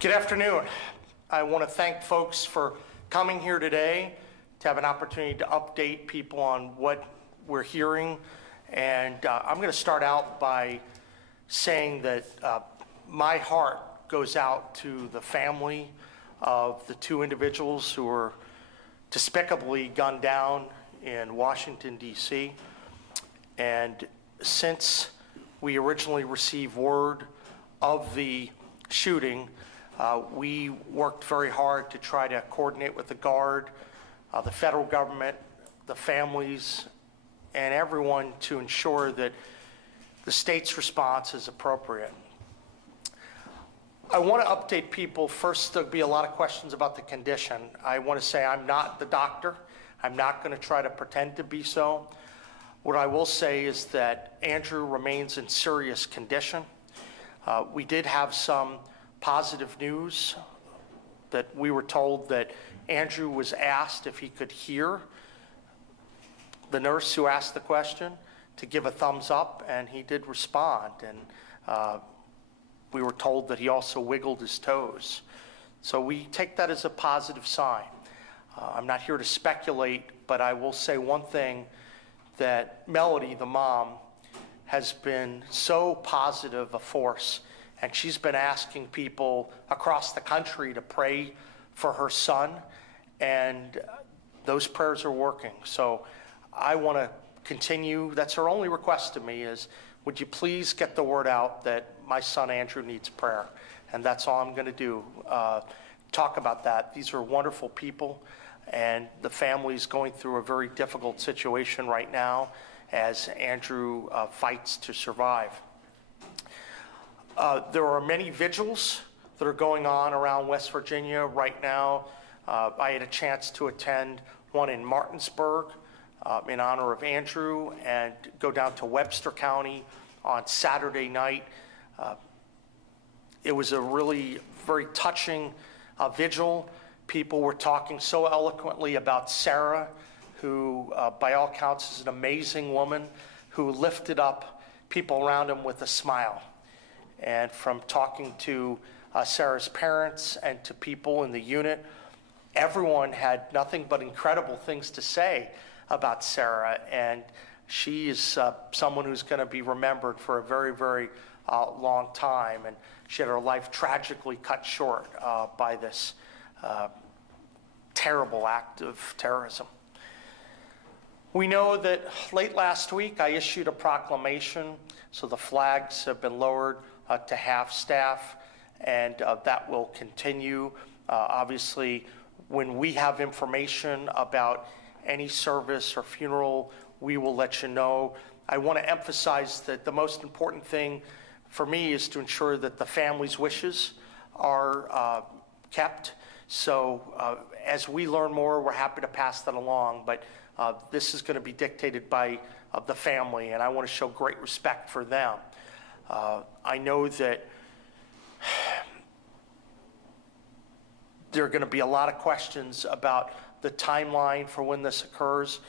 Good afternoon. I want to thank folks for coming here today to have an opportunity to update people on what we're hearing. And I'm going to start out by saying that my heart goes out to the family of the two individuals who were despicably gunned down in Washington, D.C. And since we originally received word of the shooting, we worked very hard to try to coordinate with the Guard, the federal government, the families, and everyone to ensure that the state's response is appropriate. I want to update people. First, there'll be a lot of questions about the condition. I want to say I'm not the doctor. I'm not going to try to pretend to be so. What I will say is that Andrew remains in serious condition. We did have some positive news that we were told that Andrew was asked if he could hear the nurse who asked the question to give a thumbs up, and he did respond. And we were told that he also wiggled his toes. So we take that as a positive sign. I'm not here to speculate, but I will say one thing, that Melody, the mom, has been so positive a force, and she's been asking people across the country to pray for her son, and those prayers are working. So I want to continue. That's her only request to me is, would you please get the word out that my son Andrew needs prayer? And that's all I'm going to do, talk about that. These are wonderful people, and the family's going through a very difficult situation right now as Andrew fights to survive. There are many vigils that are going on around West Virginia right now. I had a chance to attend one in Martinsburg in honor of Andrew, and go down to Webster County on Saturday night. It was a really very touching vigil. People were talking so eloquently about Sarah, who by all counts is an amazing woman who lifted up people around him with a smile. And from talking to Sarah's parents and to people in the unit, everyone had nothing but incredible things to say about Sarah. And she is someone who's going to be remembered for a very, very long time. And she had her life tragically cut short by this terrible act of terrorism. We know that late last week I issued a proclamation, so the flags have been lowered to half staff, and that will continue. Obviously, when we have information about any service or funeral, we will let you know. I want to emphasize that the most important thing for me is to ensure that the family's wishes are kept. So as we learn more, we're happy to pass that along, but this is going to be dictated by the family, and I want to show great respect for them. I know that there are going to be a lot of questions about the timeline for when this occurs.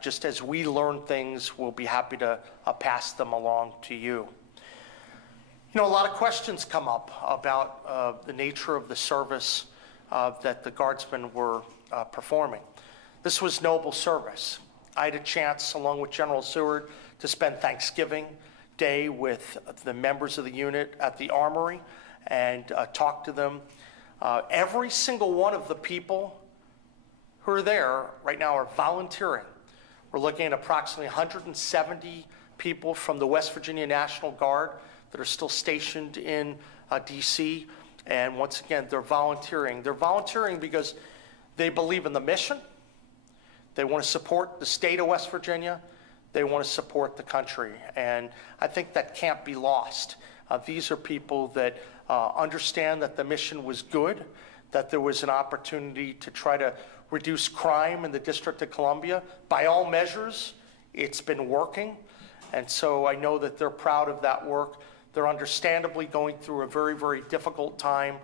Just as we learn things, we'll be happy to pass them along to you. You know, a lot of questions come up about the nature of the service that the Guardsmen were performing. This was noble service. I had a chance, along with General Seward, to spend Thanksgiving Day with the members of the unit at the Armory and talk to them. Every single one of the people who are there right now are volunteering. We're looking at approximately 170 people from the West Virginia National Guard that are still stationed in D.C. And once again, they're volunteering. They're volunteering because they believe in the mission. They want to support the state of West Virginia. They want to support the country. And I think that can't be lost. These are people that understand that the mission was good, that there was an opportunity to try to reduce crime in the District of Columbia. By all measures, it's been working. And so I know that they're proud of that work. They're understandably going through a very, very difficult time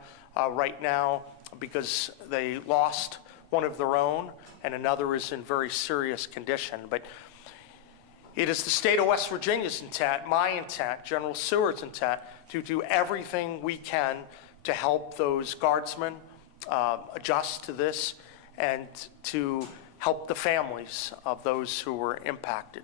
right now because they lost one of their own and another is in very serious condition. But it is the state of West Virginia's intent, my intent, General Seward's intent, to do everything we can to help those guardsmen adjust to this and to help the families of those who were impacted.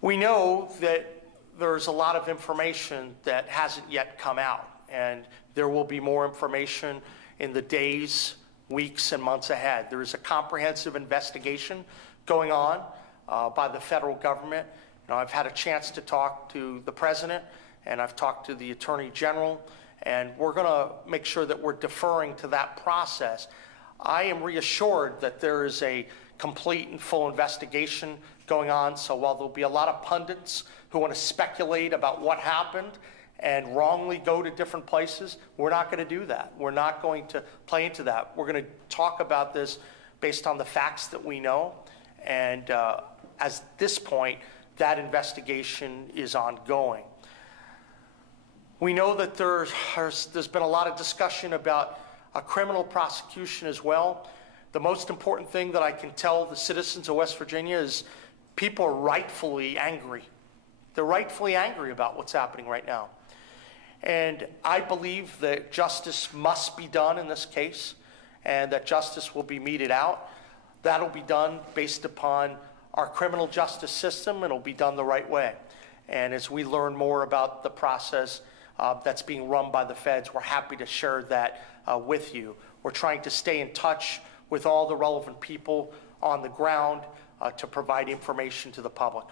We know that there's a lot of information that hasn't yet come out, and there will be more information in the days, weeks, and months ahead. There is a comprehensive investigation going on by the federal government. You know, I've had a chance to talk to the president, and I've talked to the attorney general, and we're going to make sure that we're deferring to that process. I am reassured that there is a complete and full investigation going on, so while there'll be a lot of pundits who want to speculate about what happened and wrongly go to different places, we're not going to do that. We're not going to play into that. We're going to talk about this based on the facts that we know, and at this point, that investigation is ongoing. We know that there's been a lot of discussion about a criminal prosecution as well. The most important thing that I can tell the citizens of West Virginia is people are rightfully angry. They're rightfully angry about what's happening right now. And I believe that justice must be done in this case, and that justice will be meted out. That'll be done based upon our criminal justice system, and it'll be done the right way. And as we learn more about the process that's being run by the feds, we're happy to share that with you. We're trying to stay in touch with all the relevant people on the ground to provide information to the public.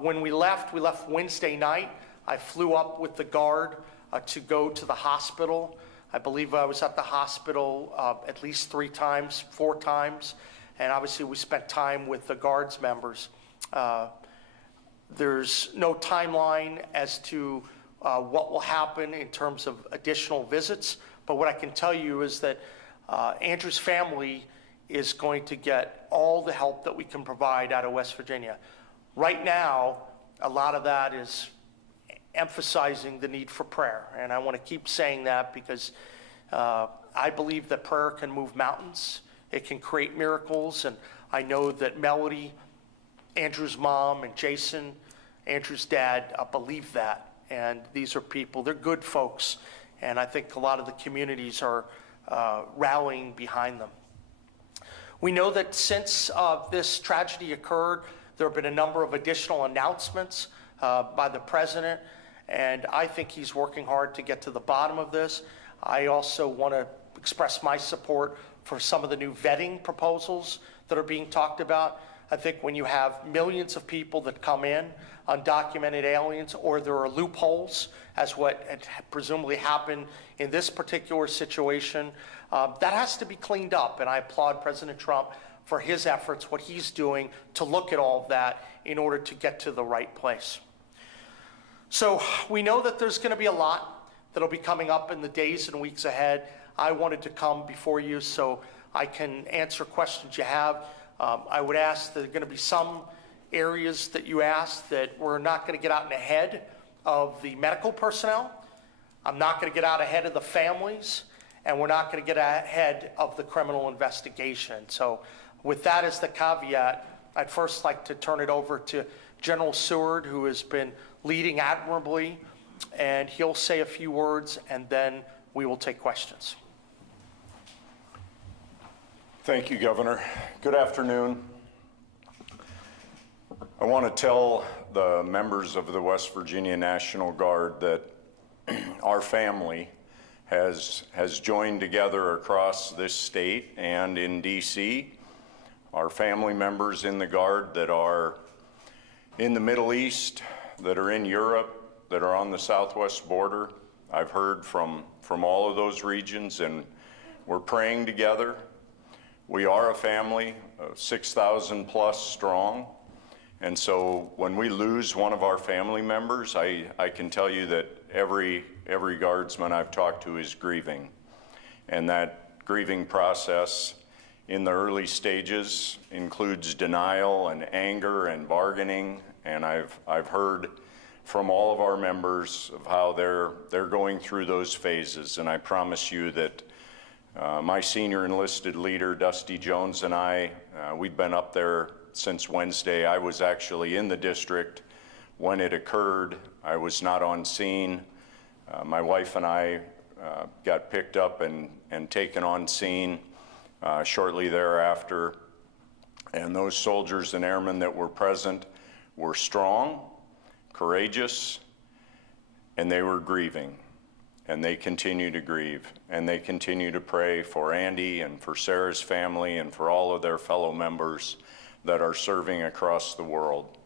When we left Wednesday night. I flew up with the Guard to go to the hospital. I believe I was at the hospital at least 4 times, and obviously we spent time with the Guards members. There's no timeline as to what will happen in terms of additional visits, but what I can tell you is that Andrew's family is going to get all the help that we can provide out of West Virginia. Right now, a lot of that is emphasizing the need for prayer, and I want to keep saying that because I believe that prayer can move mountains. It can create miracles, and I know that Melody, Andrew's mom, and Jason, Andrew's dad, believe that. And these are people, they're good folks, and I think a lot of the communities are rallying behind them. We know that since this tragedy occurred, there have been a number of additional announcements by the president, and I think he's working hard to get to the bottom of this. I also want to express my support for some of the new vetting proposals that are being talked about. I think when you have millions of people that come in, undocumented aliens, or there are loopholes, as what had presumably happened in this particular situation, that has to be cleaned up, and I applaud President Trump for his efforts, what he's doing to look at all of that in order to get to the right place. So we know that there's going to be a lot that'll be coming up in the days and weeks ahead. I wanted to come before you so I can answer questions you have. I would ask that there are going to be some areas that you asked that we're not going to get out and ahead of the medical personnel. I'm not going to get out ahead of the families, and we're not going to get ahead of the criminal investigation. So with that as the caveat, I'd first like to turn it over to General Seward, who has been leading admirably, and he'll say a few words, and then we will take questions. Thank you, Governor. Good afternoon. I want to tell the members of the West Virginia National Guard that our family has joined together across this state and in D.C. Our family members in the Guard that are in the Middle East, that are in Europe, that are on the southwest border. I've heard from all of those regions, and we're praying together. We are a family of 6,000 plus strong, and so when we lose one of our family members, I can tell you that every guardsman I've talked to is grieving, and that grieving process in the early stages includes denial and anger and bargaining, and I've heard from all of our members of how they're going through those phases, and I promise you that my senior enlisted leader, Dusty Jones, and we've been up there since Wednesday. I was actually in the district when it occurred. I was not on scene, My wife and I got picked up and taken on scene shortly thereafter. And those soldiers and airmen that were present were strong, courageous, and they were grieving. And they continue to grieve. And they continue to pray for Andy and for Sarah's family and for all of their fellow members that are serving across the world.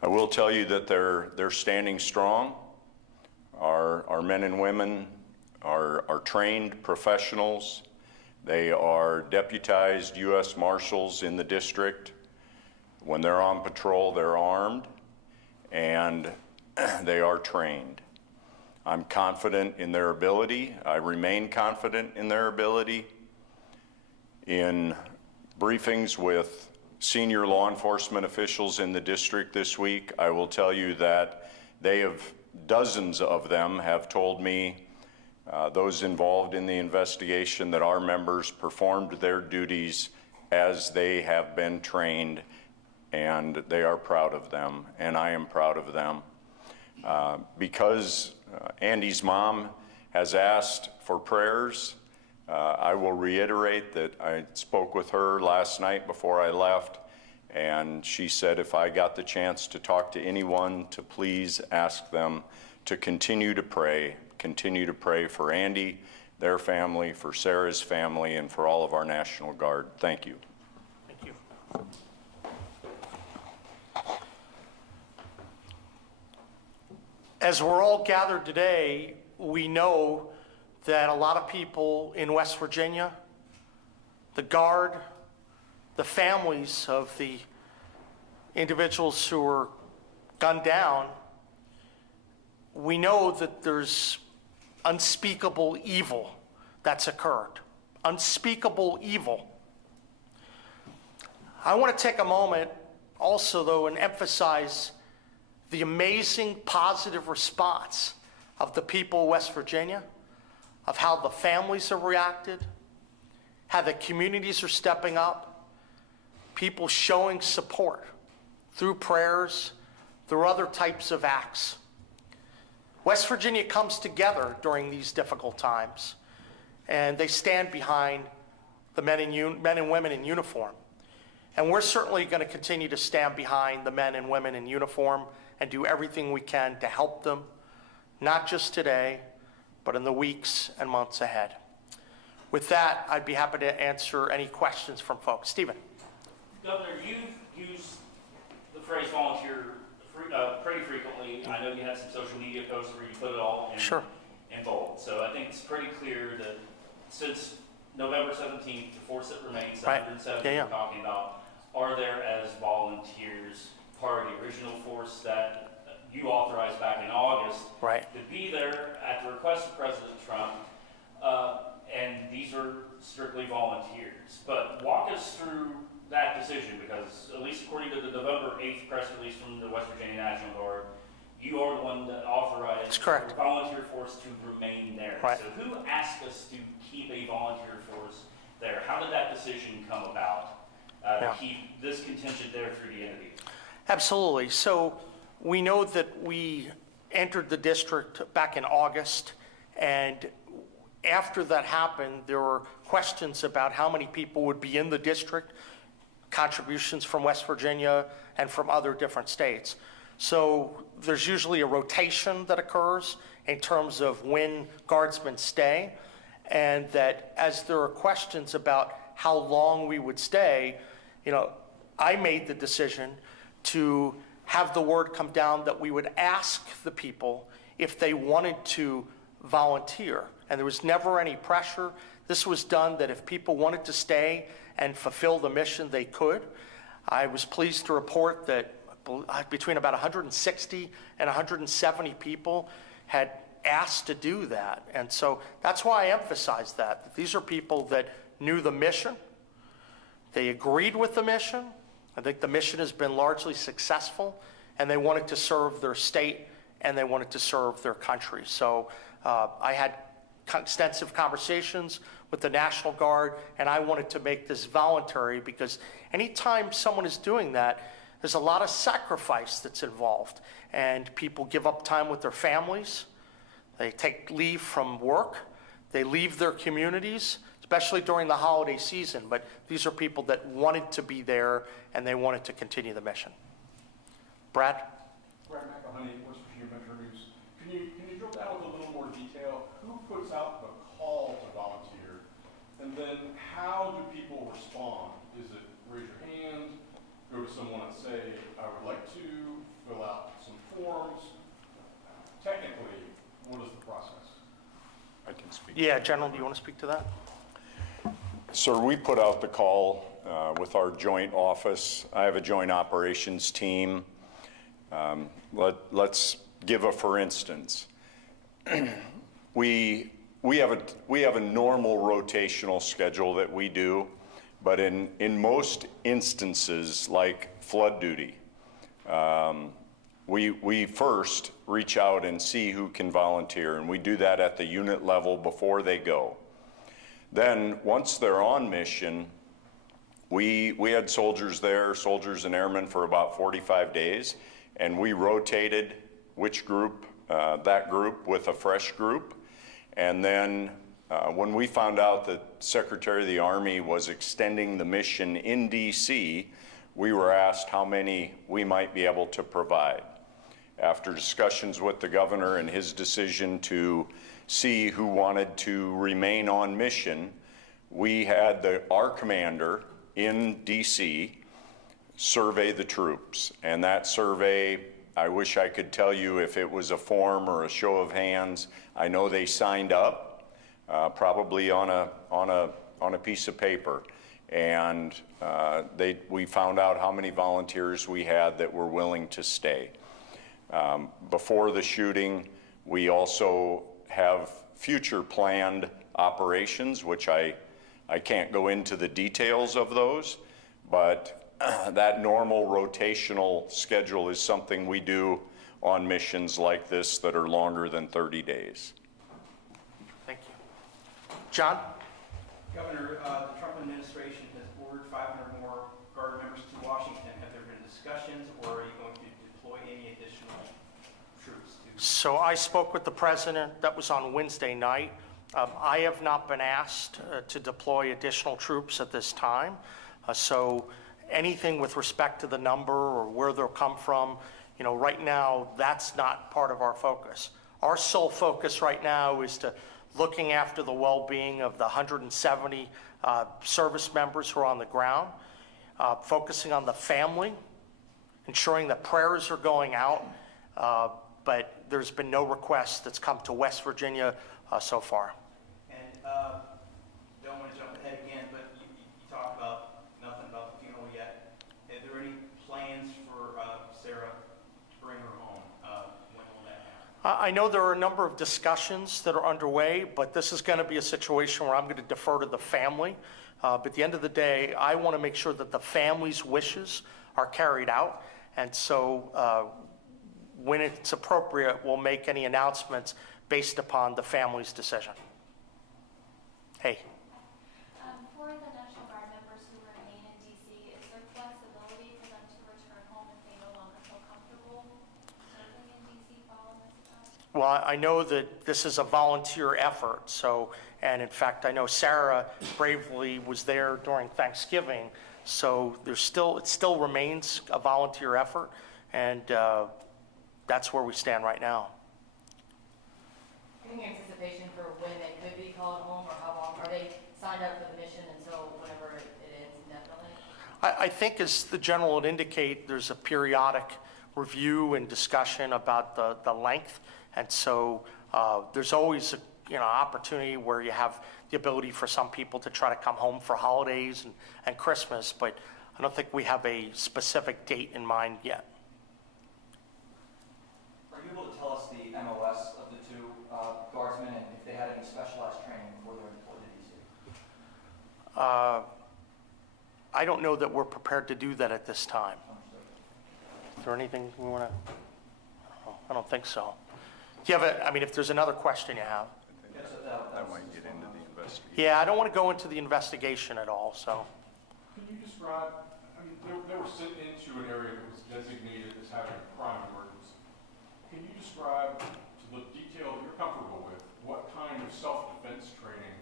I will tell you that they're standing strong. Our men and women are trained professionals. They are deputized U.S. Marshals in the district. When they're on patrol, they're armed, and they are trained. I'm confident in their ability. I remain confident in their ability. In briefings with senior law enforcement officials in the district this week, I will tell you that dozens of them have told me, those involved in the investigation, that our members performed their duties as they have been trained, and they are proud of them, and I am proud of them. Because Andy's mom has asked for prayers, I will reiterate that I spoke with her last night before I left, and she said if I got the chance to talk to anyone, to please ask them to continue to pray for Andy, their family, for Sarah's family, and for all of our National Guard. Thank you. Thank you. As we're all gathered today, we know that a lot of people in West Virginia, the Guard, the families of the individuals who were gunned down, we know that there's unspeakable evil that's occurred. Unspeakable evil. I want to take a moment also, though, and emphasize the amazing positive response of the people of West Virginia, of how the families have reacted, how the communities are stepping up, people showing support through prayers, through other types of acts. West Virginia comes together during these difficult times, and they stand behind the men and women in uniform. And we're certainly going to continue to stand behind the men and women in uniform and do everything we can to help them, not just today, but in the weeks and months ahead. With that, I'd be happy to answer any questions from folks. Stephen. Governor, you've used the phrase volunteer pretty frequently. I know you had some social media posts where you put it all in bold. So I think it's pretty clear that since November 17th, the force that remains, 170 we're talking about, are there as volunteers part of the original force that you authorized back in August to be there at the request of President Trump, and these are strictly volunteers. But walk us through that decision, because at least according to the November 8th press release from the West Virginia National Guard, you are the one that authorized the volunteer force to remain there. So who asked us to keep a volunteer force there? How did that decision come about to keep this contingent there through the end of the year? Absolutely. So we know that we entered the district back in August, and after that happened, there were questions about how many people would be in the district, contributions from West Virginia and from other different states. So there's usually a rotation that occurs in terms of when guardsmen stay, and that as there are questions about how long we would stay, I made the decision to have the word come down that we would ask the people if they wanted to volunteer. And there was never any pressure. This was done that if people wanted to stay and fulfill the mission, they could. I was pleased to report that between about 160 and 170 people had asked to do that. And so that's why I emphasize that these are people that knew the mission. They agreed with the mission. I think the mission has been largely successful, and they wanted to serve their state and they wanted to serve their country. So I had extensive conversations with the National Guard, and I wanted to make this voluntary, because anytime someone is doing that, there's a lot of sacrifice that's involved, and people give up time with their families. They take leave from work. They leave their communities, especially during the holiday season. But these are people that wanted to be there, and they wanted to continue the mission. Brad? Brad McElhenney, West Virginia Metro News. Can you drill down with a little more detail? Who puts out the call to volunteer? And then how do people respond? Is it raise your hand, go to someone and say, I would like to fill out some forms? Technically, what is the process? I can speak. Yeah, General, do you want to speak to that? Sir, we put out the call with our joint office. I have a joint operations team. Let's give a for instance. We have a normal rotational schedule that we do, but in most instances, like flood duty, we first reach out and see who can volunteer, and we do that at the unit level before they go. Then, once they're on mission, we had soldiers there, soldiers and airmen, for about 45 days, and we rotated which group, that group with a fresh group. And then when we found out that Secretary of the Army was extending the mission in DC, we were asked how many we might be able to provide. After discussions with the governor and his decision to see who wanted to remain on mission, we had our commander in DC survey the troops. And that survey, I wish I could tell you if it was a form or a show of hands. I know they signed up, probably on a piece of paper. And we found out how many volunteers we had that were willing to stay. Before the shooting, we also have future planned operations, which I can't go into the details of those, but that normal rotational schedule is something we do on missions like this that are longer than 30 days. Thank you. John? Governor, the Trump administration has ordered 500 more Guard members to Washington. Have there been discussions, or are you going to deploy any additional troops? So I spoke with the president. That was on Wednesday night. I have not been asked to deploy additional troops at this time. So anything with respect to the number or where they'll come from, right now, that's not part of our focus. Our sole focus right now is to looking after the well-being of the 170 service members who are on the ground, focusing on the family, ensuring that prayers are going out, but there's been no request that's come to West Virginia so far. And don't want to jump ahead again, but you talked about nothing about the funeral yet. Are there any plans for Sarah to bring her home? When will that happen? I know there are a number of discussions that are underway, but this is going to be a situation where I'm going to defer to the family. But at the end of the day, I want to make sure that the family's wishes are carried out. And so when it's appropriate, we'll make any announcements based upon the family's decision. Hey. For the National Guard members who remain in DC, is there flexibility for them to return home if they no longer feel comfortable serving in DC following this event? Well, I know that this is a volunteer effort, and in fact, I know Sarah bravely was there during Thanksgiving, so it still remains a volunteer effort, and that's where we stand right now. Any anticipation for when they could be called home, or how long? Are they signed up for the mission until whenever it ends indefinitely? I think, as the general would indicate, there's a periodic review and discussion about the length, and so there's always an opportunity where you have the ability for some people to try to come home for holidays and Christmas, but I don't think we have a specific date in mind yet. Are you able to tell us the MOS of the two guardsmen and if they had any specialized training before they were deployed to DC? I don't know that we're prepared to do that at this time. Is there anything we want to? I don't think so. Do you have if there's another question you have. That might get into the investigation. Yeah, I don't want to go into the investigation at all, so. Can you describe I mean, they were sent into an area that was designated as having a crime emergency. Can you describe, to the detail that you're comfortable with, what kind of self-defense training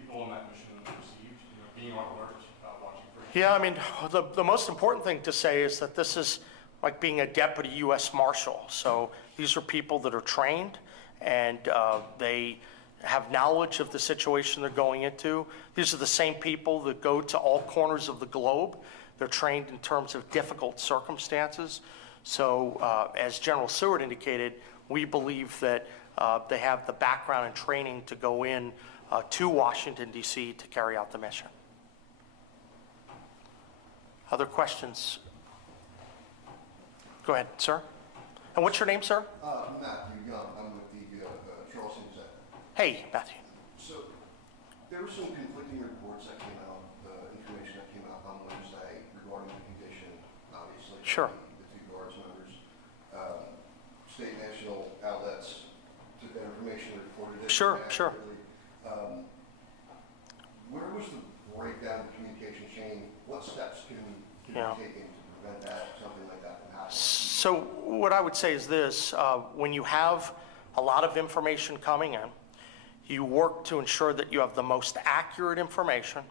people on that mission received, you know, being on alert, watching for? Yeah, I mean, the most important thing to say is that this is like being a deputy U.S. Marshal. So these are people that are trained, and they have knowledge of the situation they're going into. These are the same people that go to all corners of the globe. They're trained in terms of difficult circumstances. So as General Seward indicated, we believe that they have the background and training to go in to Washington, D.C. to carry out the mission. Other questions? Go ahead, sir. And what's your name, sir? Matthew Young. I'm with the Charleston Gazette. Hey, Matthew. So there were some conflicting reports that came out, the information that came out on Wednesday regarding the condition, obviously. Sure. The two Guards members. State national outlets took that information and reported it. Sure. Where was the breakdown of the communication chain? What steps can be taken to prevent that, something like that from happening? So what I would say is this, when you have a lot of information coming in, you work to ensure that you have the most accurate information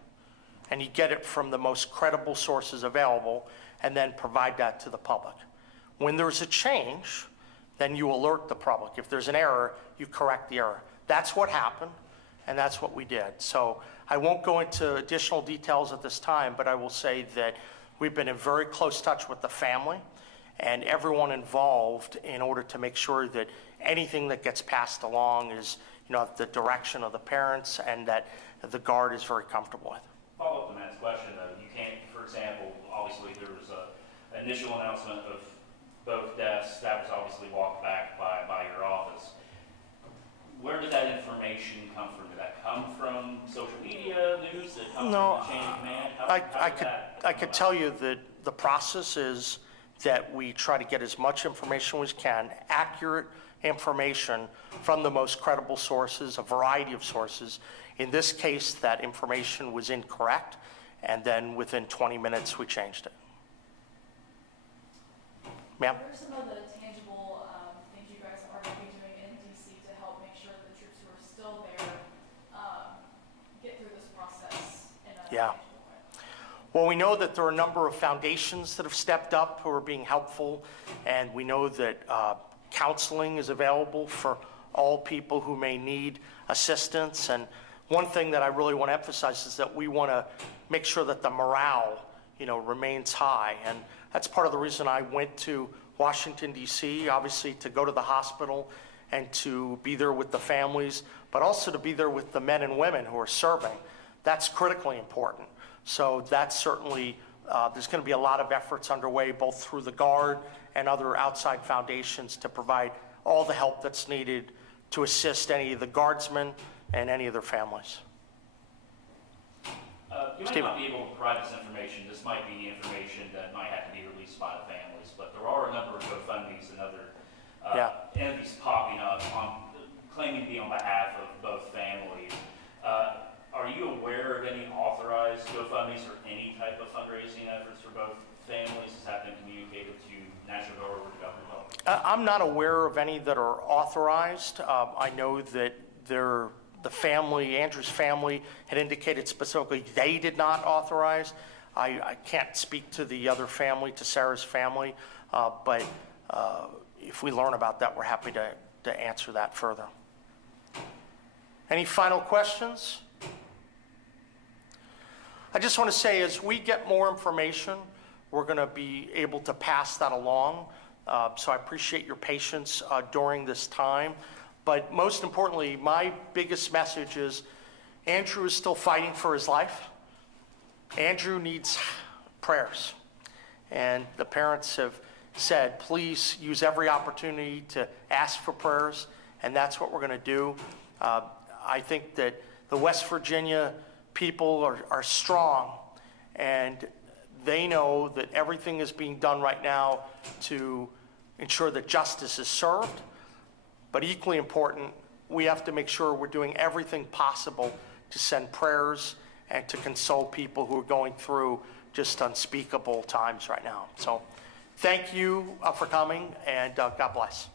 and you get it from the most credible sources available and then provide that to the public. When there's a change, then you alert the public. If there's an error, you correct the error. That's what happened, and that's what we did. So I won't go into additional details at this time, but I will say that we've been in very close touch with the family and everyone involved in order to make sure that anything that gets passed along is, the direction of the parents and that the Guard is very comfortable with. Follow up to Matt's question, though. You can't, for example, obviously there was an initial announcement of both deaths. That was obviously walked back by your office. Where did that information come from? Did that come from social media news? Did it come from the chain of command? I could tell you that the process is that we try to get as much information as we can, accurate information from the most credible sources, a variety of sources. In this case, that information was incorrect, and then within 20 minutes, we changed it. Ma'am? What are some of the tangible things you guys are going to be doing in D.C. to help make sure that the troops who are still there get through this process in a tangible way? Well, we know that there are a number of foundations that have stepped up who are being helpful, and we know that counseling is available for all people who may need assistance. And one thing that I really want to emphasize is that we want to make sure that the morale, remains high. And that's part of the reason I went to Washington, D.C., obviously to go to the hospital and to be there with the families, but also to be there with the men and women who are serving. That's critically important. So that's certainly, there's going to be a lot of efforts underway, both through the Guard and other outside foundations to provide all the help that's needed to assist any of the Guardsmen and any of their families. You might not be able to provide this information. This might be information that might have to be released by the families, but there are a number of GoFundMes and other entities popping up claiming to be on behalf of both families. Are you aware of any authorized GoFundMes or any type of fundraising efforts for both families? Has that been communicated to National Guard or the government? I'm not aware of any that are authorized. I know that the family, Andrew's family, had indicated specifically they did not authorize. I can't speak to the other family, to Sarah's family, but if we learn about that, we're happy to answer that further. Any final questions? I just want to say, as we get more information, we're going to be able to pass that along. So I appreciate your patience during this time. But most importantly, my biggest message is Andrew is still fighting for his life. Andrew needs prayers. And the parents have said, please use every opportunity to ask for prayers. And that's what we're going to do. I think that the West Virginia people are strong. And they know that everything is being done right now to ensure that justice is served. But equally important, we have to make sure we're doing everything possible to send prayers and to console people who are going through just unspeakable times right now. So thank you for coming, and God bless.